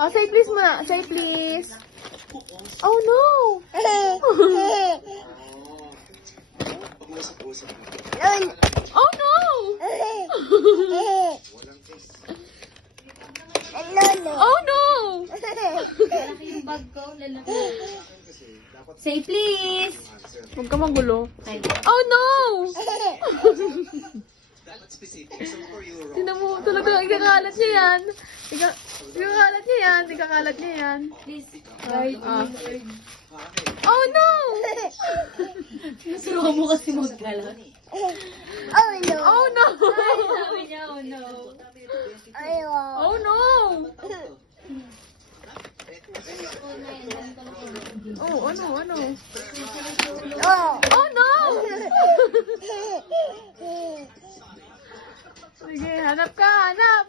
Oh, say please muna. Say please. Oh, no. Oh, no. Oh, no. Say please. Huwag ka magulo. Oh, no. Tingnan mo, talaga, ikakalat niya yan. Ikakalat niya yan. Ikakalat niya yan. Please. Ah. Oh, no. Suruhan mo kasi magkalat. Oh, no. Sabi niya, oh no. Oh, no. Oh, ano? Oh, no. Sige, hanap ka, hanap.